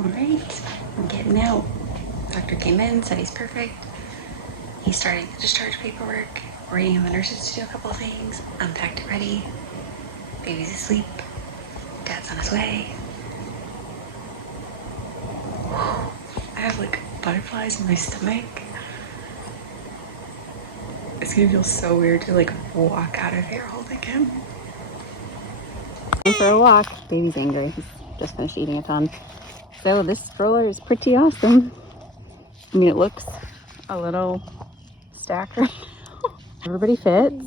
All right, I'm getting out. Doctor came in, said he's perfect. He's starting the discharge paperwork. We're waiting on the nurses to do a couple of things. I'm packed and ready. Baby's asleep. Dad's on his way. I have like butterflies in my stomach. It's gonna feel so weird to like walk out of here holding him. Going for a walk. Baby's angry. He's just finished eating a ton. So this stroller is pretty awesome. I mean, it looks a little stacked right now. Everybody fits.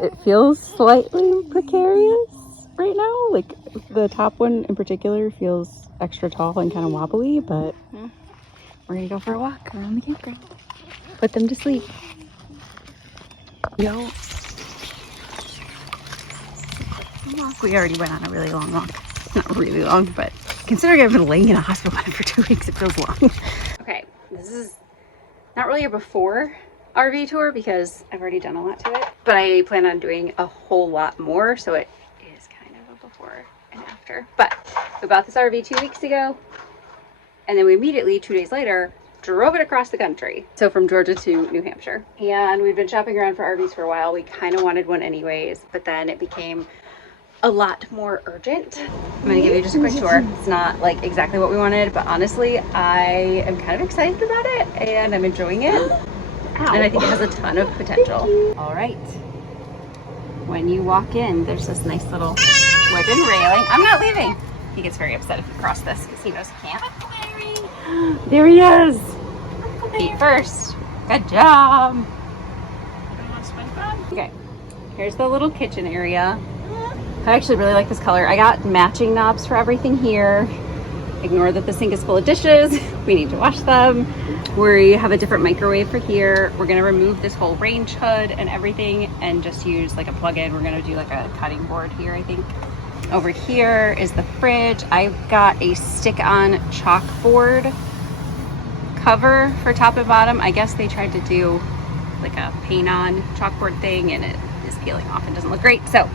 It feels slightly precarious right now. Like the top one in particular feels extra tall and kind of wobbly, but we're gonna go for a walk around the campground. Put them to sleep. Yo. Walk. We already went on a really long walk. Not really long, but considering I've been laying in a hospital bed for 2 weeks, it feels long. Okay, this is not really a before RV tour because I've already done a lot to it, but I plan on doing a whole lot more, so it is kind of a before and after. But we bought this RV 2 weeks ago, and then we immediately, 2 days later, drove it across the country. So from Georgia to New Hampshire. And we've been shopping around for RVs for a while. We kind of wanted one anyways, but then it became a lot more urgent. I'm gonna give you just a quick tour. It's not like exactly what we wanted, but honestly, I am kind of excited about it and I'm enjoying it. And I think it has a ton of potential. All right. When you walk in, there's this nice little wooden railing. I'm not leaving. He gets very upset if you cross this because he knows he can't. There he is. Feet first. Good job. Okay. Here's the little kitchen area. I actually really like this color. I got matching knobs for everything here. Ignore that the sink is full of dishes. We need to wash them. We have a different microwave for here. We're gonna remove this whole range hood and everything and just use like a plug-in. We're gonna do like a cutting board here, I think. Over here is the fridge. I've got a stick-on chalkboard cover for top and bottom. I guess they tried to do like a paint-on chalkboard thing and it is peeling off and doesn't look great. So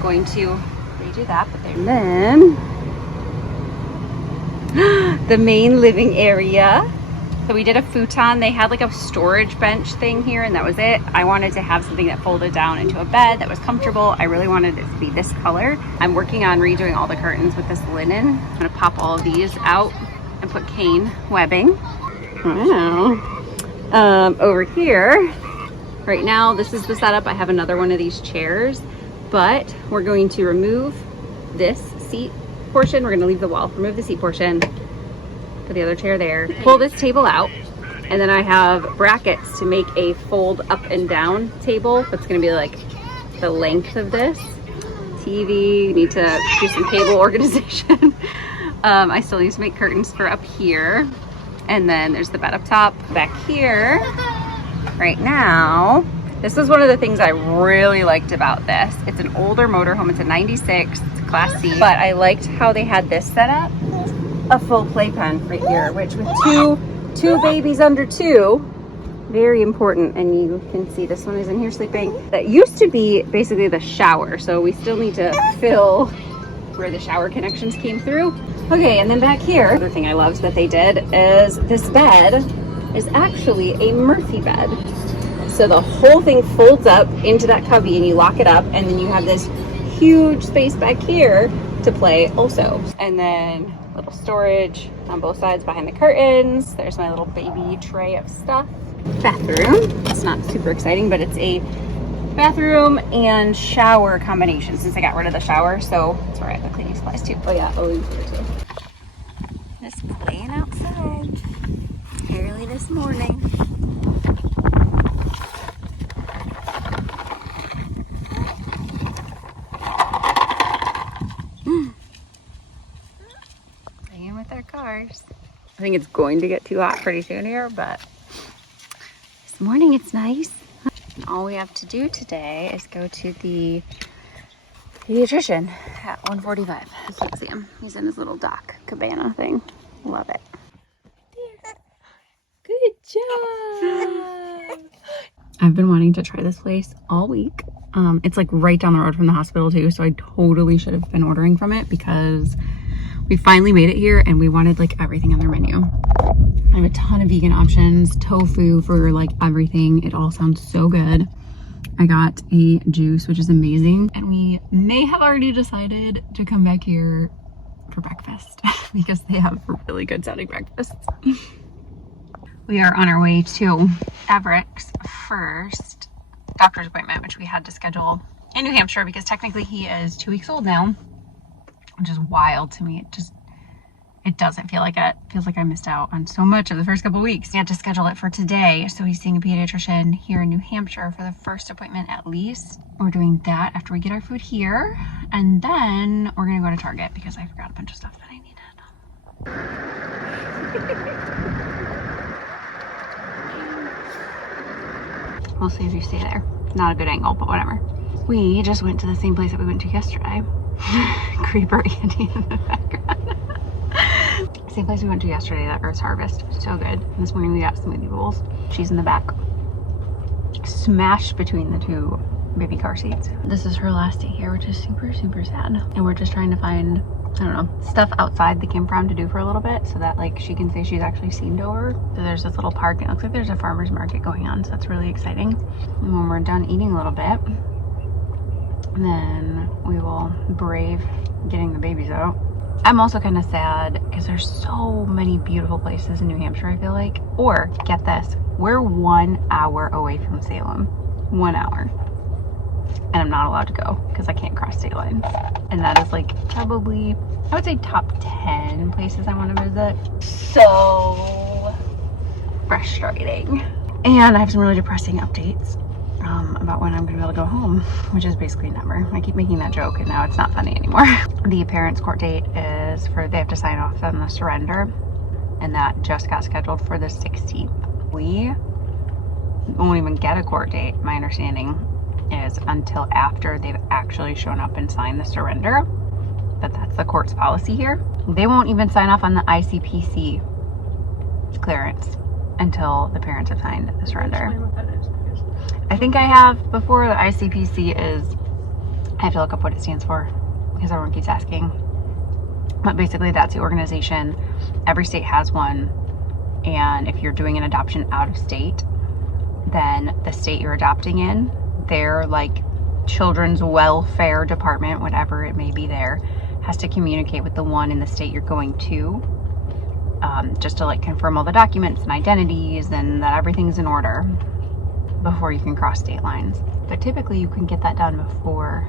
going to redo that, but then the main living area. So we did a futon. They had like a storage bench thing here and that was it. I wanted to have something that folded down into a bed that was comfortable. I really wanted it to be this color. I'm working on redoing all the curtains with this linen. I'm gonna pop all of these out and put cane webbing. Wow. Over here, right now, this is the setup. I have another one of these chairs, but we're going to remove this seat portion. We're going to leave the wall, remove the seat portion, put the other chair there, pull this table out, and then I have brackets to make a fold up and down table that's going to be like the length of this. TV, need to do some cable organization. I still need to make curtains for up here. And then there's the bed up top. Back here, right now, this is one of the things I really liked about this. It's an older motorhome. It's a 96, it's a Class C. But I liked how they had this set up. A full playpen right here, which with two babies under 2, very important. And you can see this one is in here sleeping. That used to be basically the shower. So we still need to fill where the shower connections came through. Okay, and then back here, the other thing I loved that they did is this bed is actually a Murphy bed. So the whole thing folds up into that cubby and you lock it up and then you have this huge space back here to play also. And then little storage on both sides behind the curtains. There's my little baby tray of stuff. Bathroom. It's not super exciting, but it's a bathroom and shower combination since I got rid of the shower. So that's where I have the cleaning supplies too. Oh yeah, Owen's here too. Just playing outside early this morning. Playing with our cars. I think it's going to get too hot pretty soon here, but this morning it's nice. All we have to do today is go to the pediatrician at 1:45. You can't see him. He's in his little dock cabana thing. Love it. Good job. I've been wanting to try this place all week. It's like right down the road from the hospital too, so I totally should have been ordering from it because We finally made it here and we wanted like everything on their menu. I have a ton of vegan options, tofu for like everything. It all sounds so good. I got a juice, which is amazing. And we may have already decided to come back here for breakfast because they have really good sounding breakfasts. We are on our way to Everett's first doctor's appointment, which we had to schedule in New Hampshire because technically he is 2 weeks old now, which is wild to me. It doesn't feel like it. Feels like I missed out on so much of the first couple of weeks. We had to schedule it for today. So he's seeing a pediatrician here in New Hampshire for the first appointment at least. We're doing that after we get our food here. And then we're gonna go to Target because I forgot a bunch of stuff that I needed. We'll see if you stay there. Not a good angle, but whatever. We just went to the same place that we went to yesterday. Creeper Andy in the background. Same place we went to yesterday, that Earth's Harvest. So good. And this morning we got smoothie bowls. She's in the back, smashed between the two baby car seats. This is her last day here, which is super, super sad. And we're just trying to find, I don't know, stuff outside the campground to do for a little bit so that like she can say she's actually seen Dover. So there's this little park. It looks like there's a farmer's market going on, so that's really exciting. And when we're done eating a little bit, then we will brave getting the babies out. I'm also kind of sad because there's so many beautiful places in New Hampshire, I feel like. Or, get this, we're 1 hour away from Salem. 1 hour. And I'm not allowed to go because I can't cross state lines. And that is like probably, I would say top 10 places I want to visit. So frustrating. And I have some really depressing updates about when I'm gonna be able to go home, which is basically never. I keep making that joke and now it's not funny anymore. The parents' court date is they have to sign off on the surrender, and that just got scheduled for the 16th. We won't even get a court date, my understanding is, until after they've actually shown up and signed the surrender. But that's the court's policy here. They won't even sign off on the ICPC clearance until the parents have signed the surrender. I think I have before. The ICPC is, I have to look up what it stands for because everyone keeps asking. But basically that's the organization. Every state has one. And if you're doing an adoption out of state, then the state you're adopting in, their like children's welfare department, whatever it may be there, has to communicate with the one in the state you're going to, just to like confirm all the documents and identities and that everything's in order before you can cross state lines. But typically you can get that done before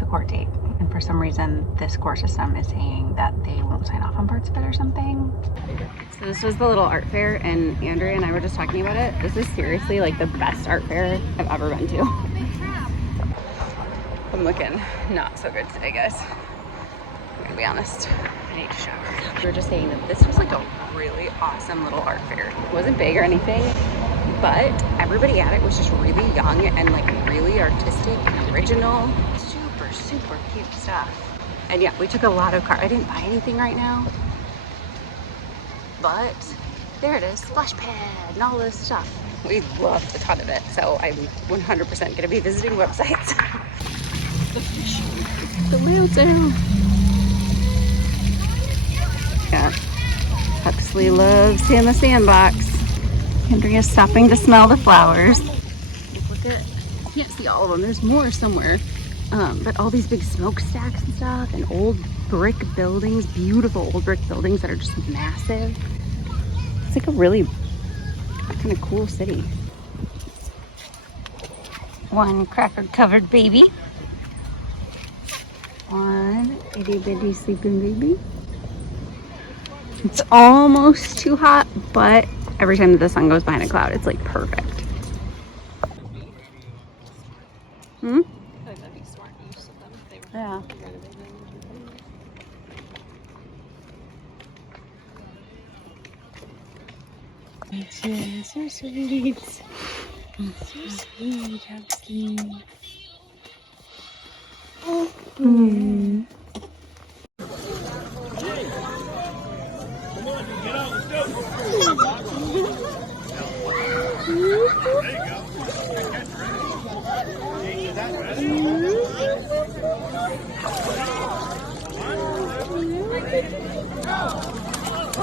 the court date. And for some reason, this court system is saying that they won't sign off on parts of it or something. So this was the little art fair, and Andrea and I were just talking about it. This is seriously like the best art fair I've ever been to. I'm looking not so good today, guys. I'm gonna be honest. I need to shower. We were just saying that this was like a really awesome little art fair. It wasn't big or anything, but everybody at it was just really young and like really artistic and original. Super, super cute stuff. And yeah, we took a lot of I didn't buy anything right now, but there it is, splash pad and all this stuff. We loved a ton of it, so I'm 100% gonna be visiting websites. The whale tail. Yeah, Huxley loves in the sandbox. Andrea's stopping to smell the flowers. Look at, I can't see all of them. There's more somewhere. But all these big smokestacks and stuff, and old brick buildings, beautiful old brick buildings that are just massive. It's like a really kind of cool city. One cracker covered baby. One itty bitty sleeping baby. It's almost too hot, but every time that the sun goes behind a cloud, it's like perfect. Hmm? Yeah. It's so sweet. So sweet, Huxley. Oh. Mm. So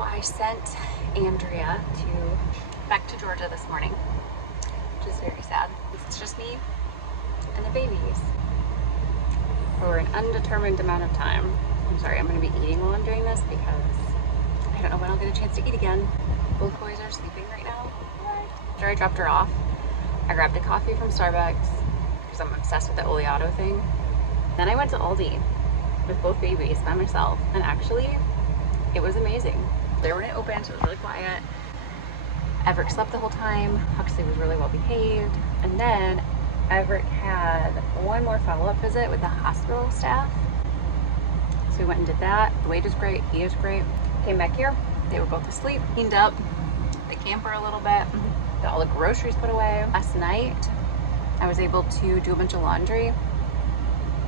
I sent Andrea back to Georgia this morning, which is very sad. It's just me and the babies for an undetermined amount of time. I'm sorry, I'm going to be eating while I'm doing this because I don't know when I'll get a chance to eat again. Both boys are sleeping right now. After I dropped her off, I grabbed a coffee from Starbucks because I'm obsessed with the Oleato thing. Then I went to Aldi with both babies by myself, and actually it was amazing. They weren't open, so it was really quiet. Everett slept the whole time. Huxley was really well behaved. And then Everett had one more follow-up visit with the hospital staff. So we went and did that. Wade is great, he is great. Came back here, they were both asleep. Cleaned up the camper a little bit, got all the groceries put away. Last night, I was able to do a bunch of laundry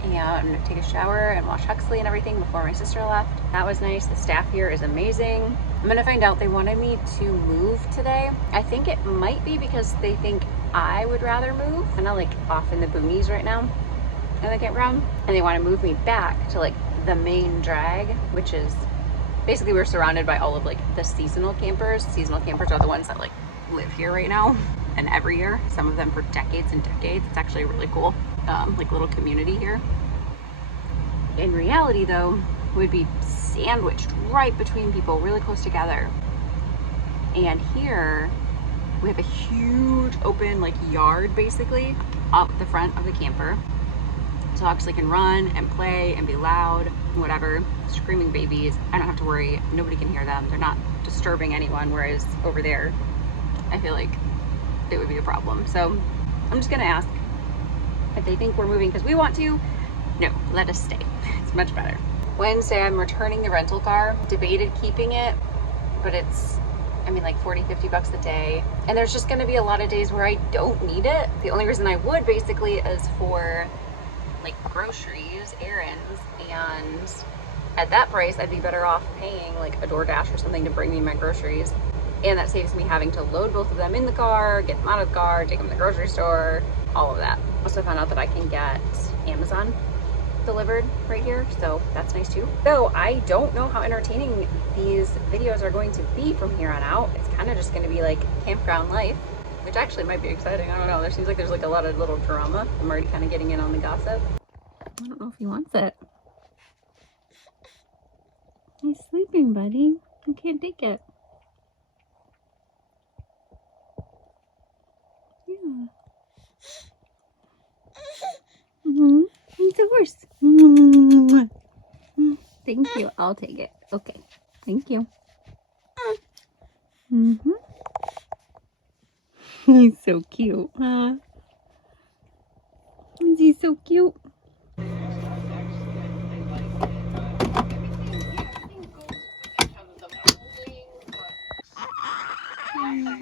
and take a shower and wash Huxley and everything before my sister left. That was nice. The staff here is amazing. I'm gonna find out. They wanted me to move today. I think it might be because they think I would rather move. I'm not like off in the boonies right now in the campground, and they want to move me back to like the main drag, which is basically we're surrounded by all of like the seasonal campers. Seasonal campers are the ones that like live here right now and every year, some of them for decades and decades. It's actually really cool, like little community here. In reality though, would be sandwiched right between people, really close together. And here we have a huge open like yard basically up the front of the camper, so Huxley can run and play and be loud, whatever. Screaming babies, I don't have to worry, nobody can hear them, they're not disturbing anyone, whereas over there I feel like it would be a problem. So I'm just gonna ask if they think we're moving because we want to. No, let us stay. It's much better. Wednesday, I'm returning the rental car. Debated keeping it, but it's, I mean, like 40, 50 bucks a day. And there's just gonna be a lot of days where I don't need it. The only reason I would basically is for like groceries, errands, and at that price, I'd be better off paying like a DoorDash or something to bring me my groceries. And that saves me having to load both of them in the car, get them out of the car, take them to the grocery store, all of that. Also found out that I can get Amazon delivered right here, so that's nice too. So I don't know how entertaining these videos are going to be from here on out. It's kind of just going to be like campground life, which actually might be exciting. I don't know. There seems like there's like a lot of little drama. I'm already kind of getting in on the gossip. I don't know if he wants it. He's sleeping, buddy. I can't take it. Yeah. It's a horse. Thank you. I'll take it. Okay. Thank you. He's so cute, huh? Is he so cute?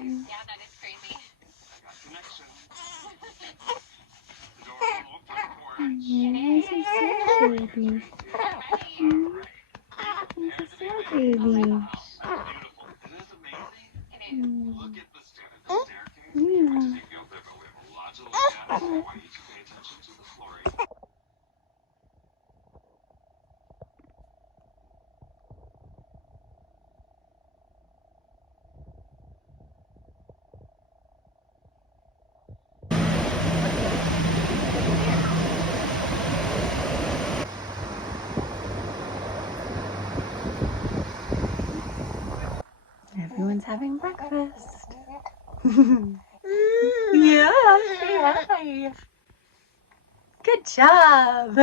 Yeah, that is crazy. He's a sad baby. He's a sad baby. Yeah. Everyone's having breakfast. Yeah. Hi. Good job.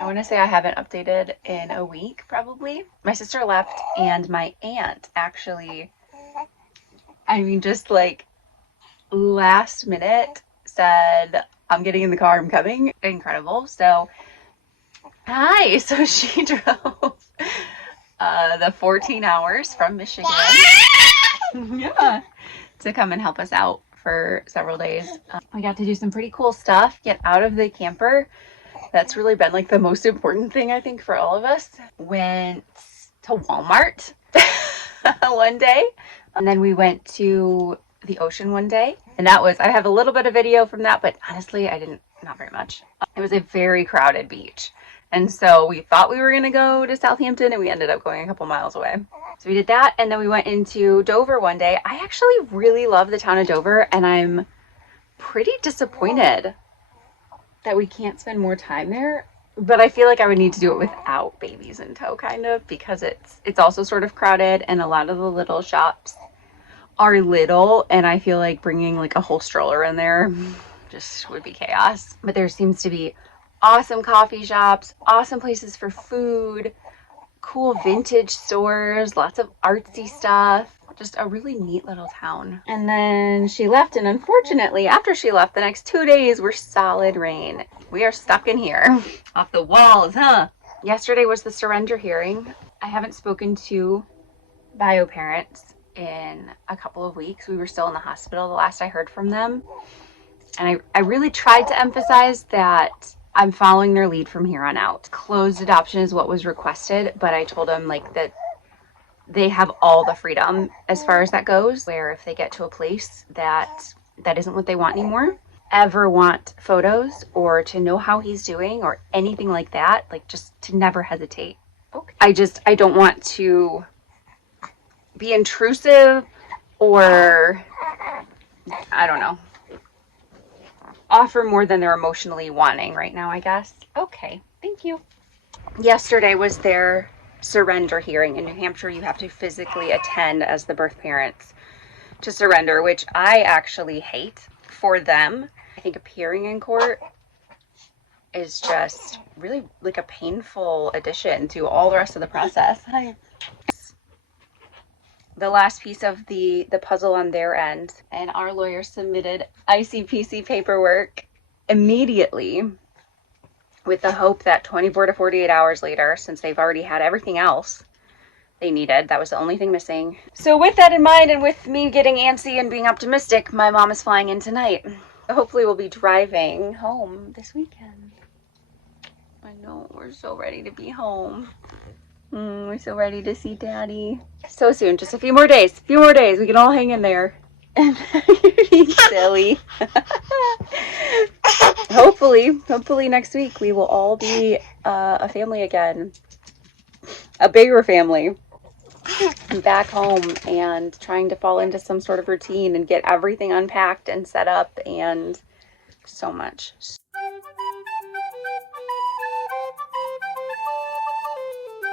I want to say I haven't updated in a week, probably. My sister left, and my aunt actually, I mean, just like last minute said, I'm getting in the car, I'm coming. Incredible. So, hi. So she drove the 14 hours from Michigan. Yeah. To come and help us out for several days. We got to do some pretty cool stuff, get out of the camper. That's really been like the most important thing, I think, for all of us. Went to Walmart one day. And then we went to the ocean one day, and I have a little bit of video from that, but honestly, not very much. It was a very crowded beach. And so we thought we were going to go to Southampton, and we ended up going a couple miles away. So we did that, and then we went into Dover one day. I actually really love the town of Dover, and I'm pretty disappointed that we can't spend more time there. But I feel like I would need to do it without babies in tow, kind of, because it's also sort of crowded, and a lot of the little shops are little, and I feel like bringing like a whole stroller in there just would be chaos. But there seems to be awesome coffee shops, awesome places for food, cool vintage stores, lots of artsy stuff. Just a really neat little town. And then she left, and unfortunately, after she left, the next 2 days were solid rain. We are stuck in here. Off the walls, huh? Yesterday was the surrender hearing. I haven't spoken to bio parents in a couple of weeks. We were still in the hospital the last I heard from them. And I really tried to emphasize that I'm following their lead from here on out. Closed adoption is what was requested, but I told them like that they have all the freedom as far as that goes, where if they get to a place that isn't what they want anymore, ever want photos or to know how he's doing or anything like that, like just to never hesitate. Okay. I don't want to be intrusive or, I don't know, offer more than they're emotionally wanting right now, I guess. Okay, thank you. Yesterday was their surrender hearing. In New Hampshire, you have to physically attend as the birth parents to surrender, which I actually hate for them. I think appearing in court is just really like a painful addition to all the rest of the process. Hi. The last piece of the puzzle on their end, and our lawyer submitted icpc paperwork immediately with the hope that 24 to 48 hours later, since they've already had everything else they needed, that was the only thing missing. So with that in mind, and with me getting antsy and being optimistic, my mom is flying in tonight. Hopefully we'll be driving home this weekend. I know, we're so ready to be home. We're so ready to see Daddy. So soon, just a few more days. We can all hang in there. He's silly. Hopefully next week we will all be a family again. A bigger family. Back home and trying to fall into some sort of routine and get everything unpacked and set up and so much.